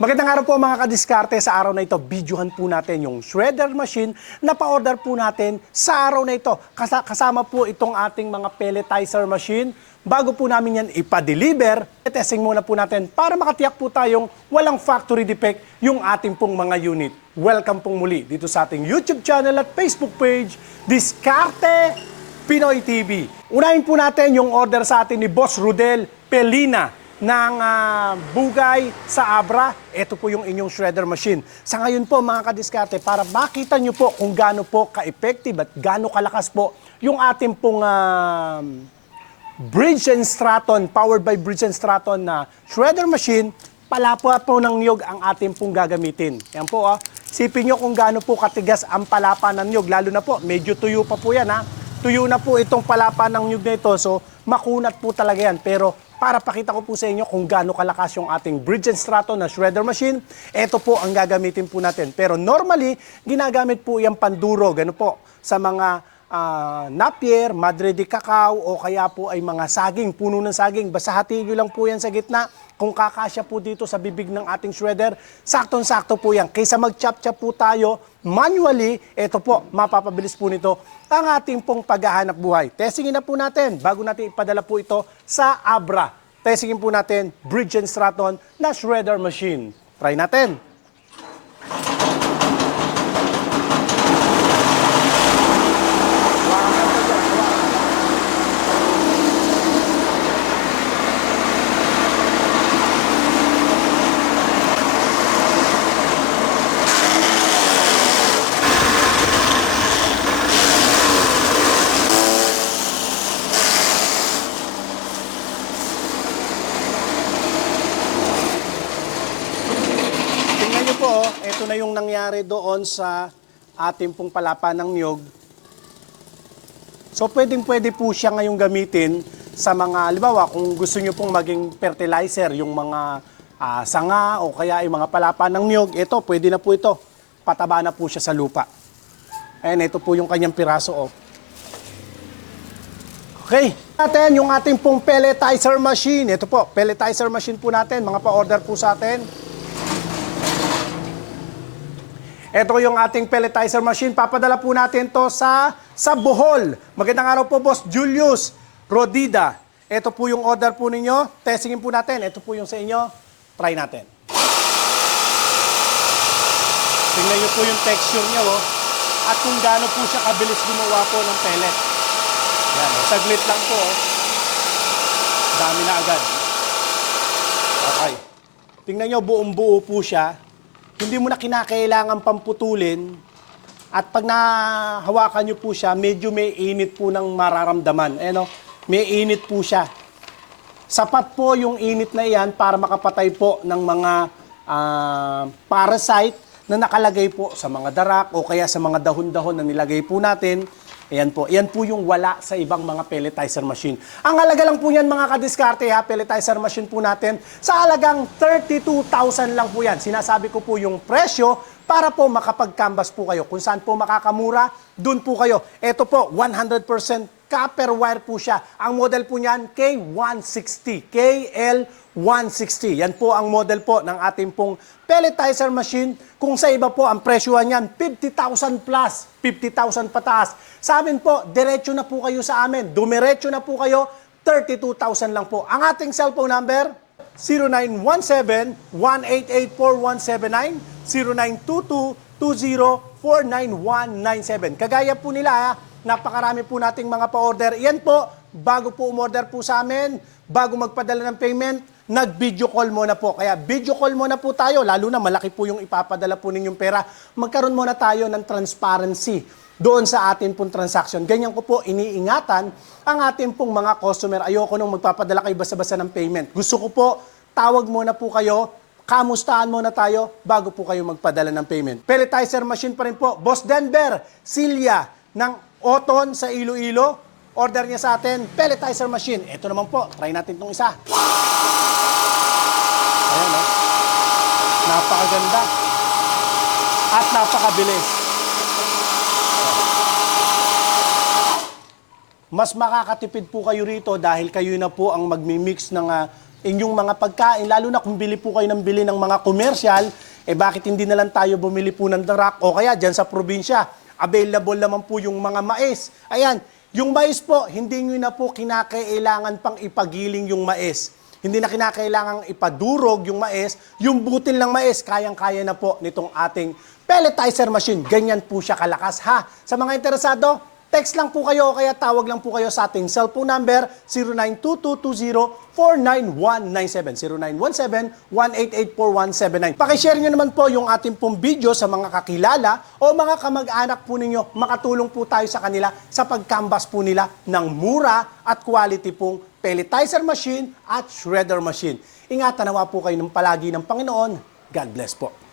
Magandang araw po mga kadiskarte. Sa araw na ito, videohan po natin yung shredder machine na pa-order po natin sa araw na ito. Kasama po itong ating mga pelletizer machine. Bago po namin yan ipa-deliver, testing muna po natin para makatiyak po tayong walang factory defect yung ating pong mga unit. Welcome pong muli dito sa ating YouTube channel at Facebook page, Diskarte Pinoy TV. Unahin po natin yung order sa atin ni Boss Rodel Pelina ng Bugay sa Abra. Ito po yung inyong shredder machine. Sa ngayon po mga kadiskarte, para makita nyo po kung gaano po ka-effective at gaano kalakas po yung ating pong Bridge and Stratton, powered by Bridge and Stratton na shredder machine, palapa po ng niyog ang ating pong gagamitin. Yan po Sipin nyo kung gaano po katigas ang palapa ng niyog. Lalo na po, medyo tuyo pa po yan Tuyo na po itong palapa ng niyog na ito. So makunat po talaga yan. Pero para pakita ko po sa inyo kung gaano kalakas yung ating Bridge and Stratton na shredder machine, ito po ang gagamitin po natin. Pero normally, ginagamit po yung panduro, gano po, sa mga napier, madre de cacao, o kaya po ay mga saging, puno ng saging. Basta hatiin nyo lang po yan sa gitna. Kung kakasya po dito sa bibig ng ating shredder, saktong-sakto po yan. Kaysa mag-chop-chop po tayo manually, ito po, mapapabilis po nito ang ating pong paghahanap buhay. Testingin na po natin bago natin ipadala po ito sa Abra. Testingin po natin Bridge and Stratton na shredder machine. Try natin. Ito na yung nangyari doon sa ating pong palapa ng niyog. So pwedeng-pwede po siya ngayong gamitin sa mga, halimbawa, kung gusto nyo pong maging fertilizer, yung mga sanga o kaya yung mga palapa ng niyog, ito, pwede na po ito. Pataba na po siya sa lupa. Ayan, ito po yung kanyang piraso. Okay, natin yung ating pong pelletizer machine. Ito po, pelletizer machine po natin, mga pa-order po sa atin. Ito yung ating pelletizer machine. Papadala po natin to sa Bohol. Magandang araw po, Boss Julius Rodida. Ito po yung order po ninyo. Testingin po natin. Ito po yung sa inyo. Try natin. Tingnan nyo po yung texture niya, at kung gaano po siya kabilis gumawa po ng pellet. Yan, saglit lang po. Dami na agad. Okay. Tingnan nyo, buong buo po siya. Hindi mo na kinakailangan pamputulin at pag nahawakan nyo po siya, medyo may init po ng mararamdaman. May init po siya. Sapat po yung init na iyan para makapatay po ng mga parasite na nakalagay po sa mga darak o kaya sa mga dahon-dahon na nilagay po natin. Ayan po. Yan po yung wala sa ibang mga pelletizer machine. Ang halaga lang po yan mga kadiskarte pelletizer machine po natin sa halagang 32,000 lang po yan. Sinasabi ko po yung presyo para po makapag-canvas po kayo. Kung saan po makakamura, dun po kayo. Ito po, 100% copper wire po siya. Ang model po niyan, K160. KL160. Yan po ang model po ng ating pong pelletizer machine. Kung sa iba po, ang presyohan niyan, 50,000 plus, 50,000 pataas. Sa amin po, diretso na po kayo sa amin. Dumiretso na po kayo, 32,000 lang po. Ang ating cellphone number, 0917-188-4179, 0922-20-49197. Kagaya po nila, napakarami po nating mga pa-order. Yan po, bago po umorder po sa amin, bago magpadala ng payment, nag-video call muna po. Kaya video call muna po tayo, lalo na malaki po yung ipapadala po ninyong pera. Magkaroon muna tayo ng transparency doon sa atin pong transaction. Ganyan ko po iniingatan ang atin pong mga customer. Ayoko nung magpapadala kayo basta-basta ng payment. Gusto ko po, tawag muna po kayo, kamustahan muna tayo bago po kayo magpadala ng payment. Pelletizer machine pa rin po. Boss Denver Silya ng Oton sa Iloilo. Order niya sa atin, pelletizer machine. Ito naman po, try natin itong isa. Ayan napakaganda. At napakabilis. Mas makakatipid po kayo rito dahil kayo na po ang magmimix ng inyong mga pagkain, lalo na kung bili po kayo ng bili ng mga komersyal, bakit hindi na lang tayo bumili po ng truck o kaya dyan sa probinsya, available naman po yung mga mais. Ayan, yung mais po, hindi nyo na po kinakailangan pang ipagiling yung mais. Hindi na kinakailangang ipadurog yung mais, yung butil ng mais, kayang-kaya na po nitong ating pelletizer machine. Ganyan po siya kalakas ha. Sa mga interesado, text lang po kayo o kaya tawag lang po kayo sa ating cellphone number 092220-49197, 0917-1884179. Pakishare nyo naman po yung ating pong video sa mga kakilala o mga kamag-anak po ninyo. Makatulong po tayo sa kanila sa pagkambas po nila ng mura at quality pong pelletizer machine at shredder machine. Ingatan nawa po kayo ng palagi ng Panginoon. God bless po.